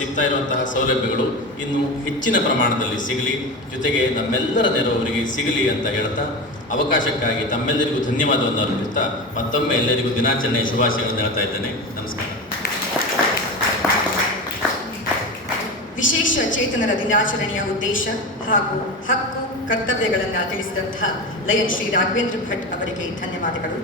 ಸಿಗ್ತಾ ಇರುವಂತಹ ಸೌಲಭ್ಯಗಳು ಇನ್ನು ಹೆಚ್ಚಿನ ಪ್ರಮಾಣದಲ್ಲಿ ಸಿಗಲಿ, ಜೊತೆಗೆ ನಮ್ಮೆಲ್ಲರ ನೆರವು ಅವರಿಗೆ ಸಿಗಲಿ ಅಂತ ಹೇಳ್ತಾ ಅವಕಾಶಕ್ಕಾಗಿ ತಮ್ಮೆಲ್ಲರಿಗೂ ಧನ್ಯವಾದವನ್ನು ಅರ್ಪಿಸ್ತಾ ಮತ್ತೊಮ್ಮೆ ಎಲ್ಲರಿಗೂ ದಿನಾಚರಣೆಯ ಶುಭಾಶಯಗಳನ್ನು ಹೇಳ್ತಾ ಇದ್ದೇನೆ. ನಮಸ್ಕಾರ. ವಿಶೇಷ ಚೇತನರ ದಿನಾಚರಣೆಯ ಉದ್ದೇಶ ಹಾಗೂ ಹಕ್ಕು ಕರ್ತವ್ಯಗಳನ್ನು ತಿಳಿಸಿದಂತಹ ಲಯನ್ ಶ್ರೀ ರಾಘವೇಂದ್ರ ಭಟ್ ಅವರಿಗೆ ಧನ್ಯವಾದಗಳು.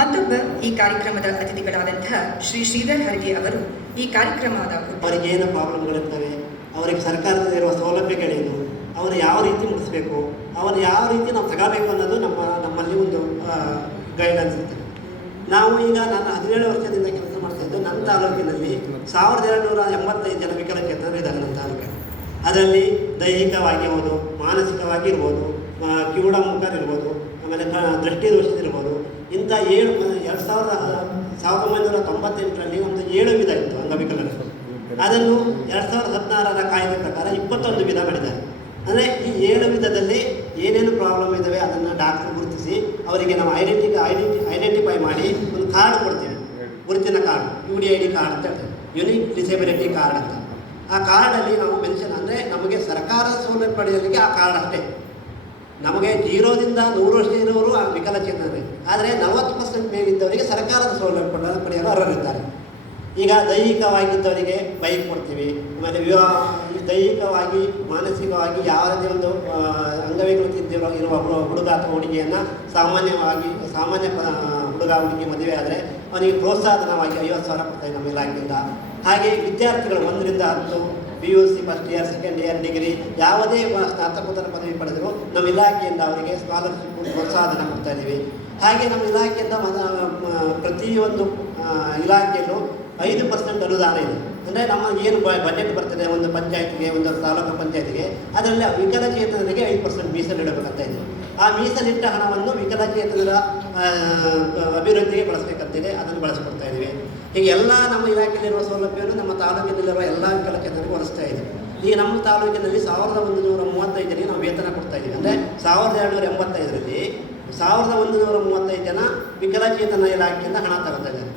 ಮತ್ತೊಬ್ಬ ಈ ಕಾರ್ಯಕ್ರಮದ ಅತಿಥಿಗಳಾದಂತಹ ಶ್ರೀ ಶ್ರೀಧರ್ ಹರ್ಗೆ ಅವರು ಈ ಕಾರ್ಯಕ್ರಮದ ಅವರಿಗೆ ಏನು ಪ್ರಾಬ್ಲಮ್ಗಳಿರ್ತವೆ, ಅವರಿಗೆ ಸರ್ಕಾರದಲ್ಲಿರುವ ಸೌಲಭ್ಯಗಳೇನು, ಅವರು ಯಾವ ರೀತಿ ಮುಡಿಸ್ಬೇಕು, ಅವರು ಯಾವ ರೀತಿ ನಾವು ತಗೋಬೇಕು ಅನ್ನೋದು ನಮ್ಮಲ್ಲಿ ಒಂದು ಗೈಡೆನ್ಸ್ ಇರ್ತದೆ. ನಾವು ಈಗ ನಾನು 17 ವರ್ಷದಿಂದ ಕೆಲಸ ಮಾಡ್ತಾ ಇದ್ದು ನನ್ನ ತಾಲೂಕಿನಲ್ಲಿ 1285 ಜನ ವಿಕಲಚೇತನರು ಇದ್ದಾರೆ ನನ್ನ ತಾಲೂಕಿನಲ್ಲಿ. ಅದರಲ್ಲಿ ದೈಹಿಕವಾಗಿ ಇರ್ಬೋದು, ಮಾನಸಿಕವಾಗಿ ಇರ್ಬೋದು, ಕಿವುಡಮುಖರಿರ್ಬೋದು, ಆಮೇಲೆ ದೃಷ್ಟಿದೋಷದಿರ್ಬೋದು. ಇಂಥ 1998ರಲ್ಲಿ ಒಂದು 7 ವಿಧ ಇತ್ತು ಅಂಗವಿಕಲರು. ಅದನ್ನು 2016ರ ಕಾಯ್ದೆ ಪ್ರಕಾರ 21 ವಿಧ ಮಾಡಿದ್ದಾರೆ. ಅಂದರೆ ಈ 7 ವಿಧದಲ್ಲಿ ಏನೇನು ಪ್ರಾಬ್ಲಮ್ ಇದ್ದಾವೆ ಅದನ್ನು ಡಾಕ್ಟರ್ ಗುರುತಿಸಿ ಅವರಿಗೆ ನಾವು ಐಡೆಂಟಿಫೈ ಮಾಡಿ ಒಂದು ಕಾರ್ಡ್ ಕೊಡ್ತೀವಿ, ಗುರುತಿನ ಕಾರ್ಡ್, UDID ಕಾರ್ಡ್ ಅಂತ ಹೇಳ್ತೇವೆ, ಯುನಿಕ್ ಡಿಸೇಬಿಲಿಟಿ ಕಾರ್ಡ್ ಅಂತ. ಆ ಕಾರ್ಡಲ್ಲಿ ನಾವು ಮೆನ್ಷನ್ ಅಂದರೆ ನಮಗೆ ಸರ್ಕಾರದ ಸೌಲಭ್ಯ ಪಡೆಯಲಿಕ್ಕೆ ಆ ಕಾರ್ಡ್ ಅಷ್ಟೇ. ನಮಗೆ 0ದಿಂದ 100 ವರ್ಷ ಇರೋರು ಆ ವಿಕಲಚೇತನರೇ, ಆದರೆ 40% ಮೇಲಿದ್ದವರಿಗೆ ಸರ್ಕಾರದ ಸೌಲಭ್ಯ ಪಡೆಯಲು ಅರ್ಹರಿದ್ದಾರೆ. ಈಗ ದೈಹಿಕವಾಗಿದ್ದವರಿಗೆ ಬೈಕ್ ಕೊಡ್ತೀವಿ, ಆಮೇಲೆ ದೈಹಿಕವಾಗಿ ಮಾನಸಿಕವಾಗಿ ಯಾವುದೇ ಒಂದು ಅಂಗವಿಕಲತೆ ಇರುವ ಹುಡುಗ ಅಥವಾ ಹುಡುಗಿಯನ್ನು ಸಾಮಾನ್ಯ ಹುಡುಗ ಹುಡುಗಿ ಮದುವೆ ಆದರೆ ಅವನಿಗೆ ಪ್ರೋತ್ಸಾಹನವಾಗಿ 50,000 ಕೊಡ್ತಾರೆ ನಮ್ಮ ಇಲಾಖೆಯಿಂದ. ಹಾಗೆ ವಿದ್ಯಾರ್ಥಿಗಳು 1ರಿಂದ 10 PUC first year, second year, degree ಯಾವುದೇ ಸ್ನಾತಕೋತ್ತರ ಪದವಿ ಪಡೆದರೂ ನಮ್ಮ ಇಲಾಖೆಯಿಂದ ಅವರಿಗೆ ಸ್ಕಾಲರ್ಶಿಪ್ ಪ್ರೋತ್ಸಾಹನ ಕೊಡ್ತಾ ಇದ್ದೀವಿ. ಹಾಗೆ ನಮ್ಮ ಇಲಾಖೆಯಿಂದ ಪ್ರತಿಯೊಂದು ಇಲಾಖೆಯಲ್ಲೂ 5% ಅನುದಾನ ಇದೆ. ಅಂದರೆ ನಮ್ಮ ಏನು ಬಜೆಟ್ ಬರ್ತದೆ ಒಂದು ಪಂಚಾಯತ್ಗೆ, ಒಂದು ತಾಲೂಕು ಪಂಚಾಯತ್ಗೆ, ಅದರಲ್ಲಿ ವಿಕಲಚೇತನರಿಗೆ 5% ಮೀಸಲಿಡಬೇಕಂತ ಇದೆ. ಆ ಮೀಸಲಿಟ್ಟ ಹಣವನ್ನು ವಿಕಲಚೇತನರ ಅಭಿವೃದ್ಧಿಗೆ ಬಳಸಬೇಕಂತಿದೆ, ಅದನ್ನು ಬಳಸಿಕೊಡ್ತಾ ಇದ್ದೀವಿ. ಹೀಗೆ ಎಲ್ಲ ನಮ್ಮ ಇಲಾಖೆಯಲ್ಲಿರುವ ಸೌಲಭ್ಯವನ್ನು ನಮ್ಮ ತಾಲೂಕಿನಲ್ಲಿರುವ ಎಲ್ಲ ವಿಕಲಚೇತನರಿಗೆ ಒಲಿಸ್ತಾ ಇದ್ದೀವಿ. ಈಗ ನಮ್ಮ ತಾಲೂಕಿನಲ್ಲಿ 1135 ಜನರಿಗೆ ನಾವು ವೇತನ ಕೊಡ್ತಾ ಇದ್ದೀವಿ. ಅಂದರೆ 1285ರಲ್ಲಿ 1135 ಜನ ವಿಕಲಚೇತನ ಇಲಾಖೆಯಿಂದ ಹಣ ತಗೋತಾ ಇದ್ದಾರೆ.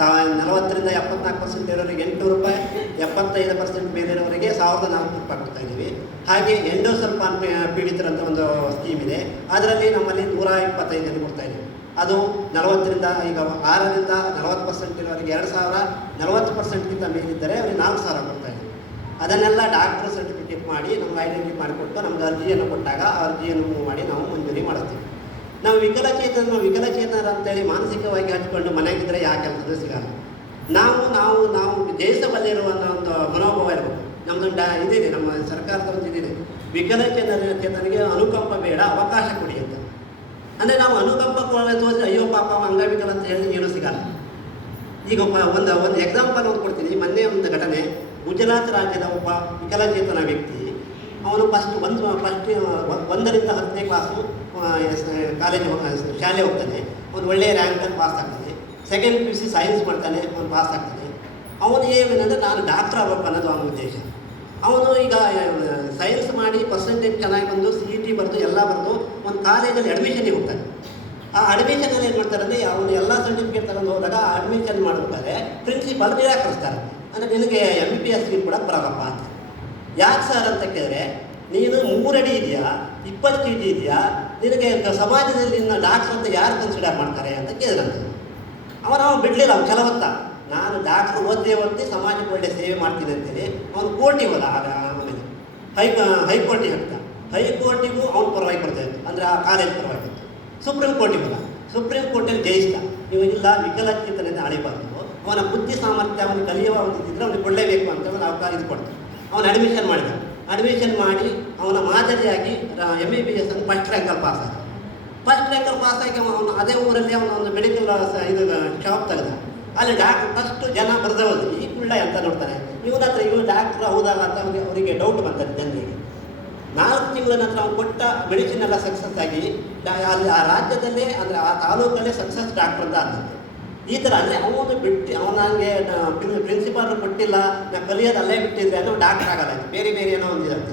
40ರಿಂದ 74% ಇರೋರಿಗೆ 800 ರೂಪಾಯಿ, 75% ಮೇಲಿರೋರಿಗೆ 1400 ರೂಪಾಯಿ ಕೊಡ್ತಾ ಇದ್ದೀವಿ. ಹಾಗೆ ಎಂಡೋಸಲ್ಫಾನ್ ಪೀಡಿತರಂತ ಒಂದು ಸ್ಕೀಮ್ ಇದೆ, ಅದರಲ್ಲಿ ನಮ್ಮಲ್ಲಿ 125 ಜನ ಕೊಡ್ತಾ ಇದ್ದೀವಿ. ಅದು 40ರಿಂದ ಈಗ 6ರಿಂದ 40% ಇರೋರಿಗೆ 2000, 40%ಗಿಂತ ಮೇಲಿದ್ದರೆ ಅವರಿಗೆ 4000 ಕೊಡ್ತಾ ಇದ್ದೀವಿ. ಅದನ್ನೆಲ್ಲ ಡಾಕ್ಟರ್ ಸರ್ಟಿಫಿಕೇಟ್ ಮಾಡಿ ನಮ್ಗೆ ಐಡೆಂಟಿಫೈ ಮಾಡಿಕೊಟ್ಟು ನಮ್ಗೆ ಅರ್ಜಿಯನ್ನು ಕೊಟ್ಟಾಗ ಆ ಅರ್ಜಿಯನ್ನು ಮೂವ್ ಮಾಡಿ ನಾವು ಮಂಜೂರಿ ಮಾಡಿಸ್ತೀವಿ. ನಾವು ವಿಕಲಚೇತನರು ಅಂತೇಳಿ ಮಾನಸಿಕವಾಗಿ ಹಚ್ಕೊಂಡು ಮನೆಗಿದ್ದರೆ ಯಾಕೆ ಕೆಲಸದ ಸಿಗಲ್ಲ. ನಾವು ದೇಶದಲ್ಲಿರುವ ಒಂದು ಮನೋಭಾವ ಇರಬೇಕು. ನಮ್ಮದೊಂದು ಇದಿದೆ, ನಮ್ಮ ಸರ್ಕಾರದ ಒಂದು ಇದಿದೆ, ವಿಕಲಚೇತನರಿಗೆ ಅನುಕಂಪ ಬೇಡ, ಅವಕಾಶ ಕೊಡಿ ಅಂತ. ಅಂದರೆ ನಾವು ಅನುಕಂಪ ತೋರಿಸಿ ಅಯ್ಯೋ ಪಾಪ ಅಂಗವಿಕಲ ಅಂತ ಹೇಳಿ ಏನೂ ಸಿಗಲ್ಲ. ಈಗ ಒಂದು ಎಕ್ಸಾಂಪಲ್ ಒಂದು ಕೊಡ್ತೀನಿ. ಮೊನ್ನೆ ಒಂದು ಘಟನೆ, ಗುಜರಾತ್ ರಾಜ್ಯದ ಒಬ್ಬ ವಿಕಲಚೇತನ ವ್ಯಕ್ತಿ, ಅವನು 1ರಿಂದ 10ನೇ ಕ್ಲಾಸು ಶಾಲೆ ಹೋಗ್ತಾನೆ, ಅವನು ಒಳ್ಳೆಯ ರ್ಯಾಂಕಲ್ಲಿ ಪಾಸ್ ಆಗ್ತಾನೆ. ಸೆಕೆಂಡ್ PUC ಸೈನ್ಸ್ ಮಾಡ್ತಾನೆ, ಅವನು ಪಾಸ್ ಆಗ್ತಾನೆ. ಅವನು ಏನೇನಂದರೆ ನಾನು ಡಾಕ್ಟರ್ ಆಗಬೇಕು ಅನ್ನೋದು ಅವನ ಉದ್ದೇಶ. ಅವನು ಈಗ ಸೈನ್ಸ್ ಮಾಡಿ ಪರ್ಸೆಂಟೇಜ್ ಚೆನ್ನಾಗಿ ಬಂದು CET ಬರೆದು ಎಲ್ಲ ಬರೆದು ಒಂದು ಕಾಲೇಜಲ್ಲಿ ಅಡ್ಮಿಷನ್ಗೆ ಹೋಗ್ತಾನೆ. ಆ ಅಡ್ಮಿಷನಲ್ಲಿ ಏನು ಮಾಡ್ತಾರೆ ಅಂದರೆ ಅವನು ಎಲ್ಲ ಸರ್ಟಿಫಿಕೇಟ್ ತಗೊಂಡು ಹೋದಾಗ ಅಡ್ಮಿಷನ್ ಮಾಡಬೇಕಾದ್ರೆ ಪ್ರಿನ್ಸಿಪಾಲ್ ನಿರಾಕರಿಸ್ತಾರೆ. ಅಂದರೆ ನಿನಗೆ MBBS ಸೀಟ್ ಕೂಡ ಬರೋಲ್ಲಪ್ಪ ಅಂತ. ಯಾಕೆ ಸರ್ ಅಂತ ಕೇಳಿದ್ರೆ, ನೀನು 3 ಅಡಿ ಇದೆಯಾ, 20 kg ಇದೆಯಾ, ನಿನಗೆ ಸಮಾಜದಲ್ಲಿ ನಿನ್ನ ಡಾಕ್ಟರ್ ಅಂತ ಯಾರು ಕನ್ಸಿಡರ್ ಮಾಡ್ತಾರೆ ಅಂತ ಕೇಳಿದ್ರಂತೆ. ಅವನು ಬಿಡಲಿಲ್ಲ, ಅವನು ಕೆಲವತ್ತ ನಾನು ಡಾಕ್ಟ್ರ್ ಓದಿ ಸಮಾಜಕ್ಕೆ ಒಳ್ಳೆ ಸೇವೆ ಮಾಡ್ತೀನಿ ಅಂತೇಳಿ ಅವನು ಕೋರ್ಟಿಗೆ ಹೋದ. ಆಮೇಲೆ ಹೈಕೋರ್ಟಿಗೆ ಹಾಕ್ತ. ಹೈಕೋರ್ಟಿಗೂ ಅವನ ಪರವಾಗಿ ಬರ್ತಾಯಿತ್ತು, ಅಂದರೆ ಆ ಕಾಲೇಜ್ ಪರವಾಗಿತ್ತು. ಸುಪ್ರೀಂ ಕೋರ್ಟಿಗೆ ಹೋದ. ಸುಪ್ರೀಂ ಕೋರ್ಟಲ್ಲಿ ಜಯಿಸಿದ. ನೀವು ಇಲ್ಲ ವಿಕಲಚೇತನದಿಂದ ಅಳಿಬಾರ್ದು, ಅವನ ಬುದ್ಧಿ ಸಾಮರ್ಥ್ಯ ಅವನು ಕಲಿಯುವ ಒಂದಿದ್ದರೆ ಅವನಿಗೆ ಕೊಡಲೇಬೇಕು ಅಂತ ಒಂದು ಅವಕಾಶ ಇದು ಕೊಡ್ತು. ಅವನು ಅಡ್ಮಿಷನ್ ಮಾಡಿದ. ಅಡ್ಮಿಷನ್ ಮಾಡಿ ಅವನ ಮಾದರಿಯಾಗಿ MBBS ಅನ್ನು ಫಸ್ಟ್ ರ್ಯಾಂಕಲ್ಲಿ ಪಾಸ್ ಆದ. ಫಸ್ಟ್ ರ್ಯಾಂಕಲ್ಲಿ ಪಾಸಾಗಿ ಅವನು ಅದೇ ಊರಲ್ಲಿ ಅವನು ಒಂದು ಮೆಡಿಕಲ್ ಇದು ಶಾಪ್ ತೆಗೆದ. ಅಲ್ಲಿ ಫಸ್ಟು ಜನ ಬರೆದವರು ಈ ಕುಳ್ಳ ಅಂತ ನೋಡ್ತಾರೆ, ಇವನ ಹತ್ರ ಇವನು ಡಾಕ್ಟ್ರು ಹೌದಲ್ಲ ಅಂತ ಅವರಿಗೆ ಡೌಟ್ ಬಂತಾರೆ ಜನರಿಗೆ. 4 ತಿಂಗಳ ನಂತರ ಅವನು ಕೊಟ್ಟ ಮೆಡಿಸಿನ್ ಎಲ್ಲ ಸಕ್ಸಸ್ ಆಗಿ ಅಲ್ಲಿ ಆ ರಾಜ್ಯದಲ್ಲೇ, ಅಂದರೆ ಆ ತಾಲೂಕಲ್ಲೇ ಸಕ್ಸಸ್ ಡಾಕ್ಟರ್ ಅಂತ ಆಗ್ತದೆ. ಈ ಥರ ಅಂದರೆ ಅವನು ಬಿಟ್ಟು ಅವನಿಗೆ ಪ್ರಿನ್ಸಿಪಾಲ್ ಕೊಟ್ಟಿಲ್ಲ, ನಾವು ಕಲಿಯೋದು ಅಲ್ಲೇ ಬಿಟ್ಟಿದ್ರೆ ಅನ್ನೋ ಡಾಕ್ಟರ್ ಆಗಲ್ಲ, ಬೇರೆ ಏನೋ ಒಂದಿರುತ್ತೆ.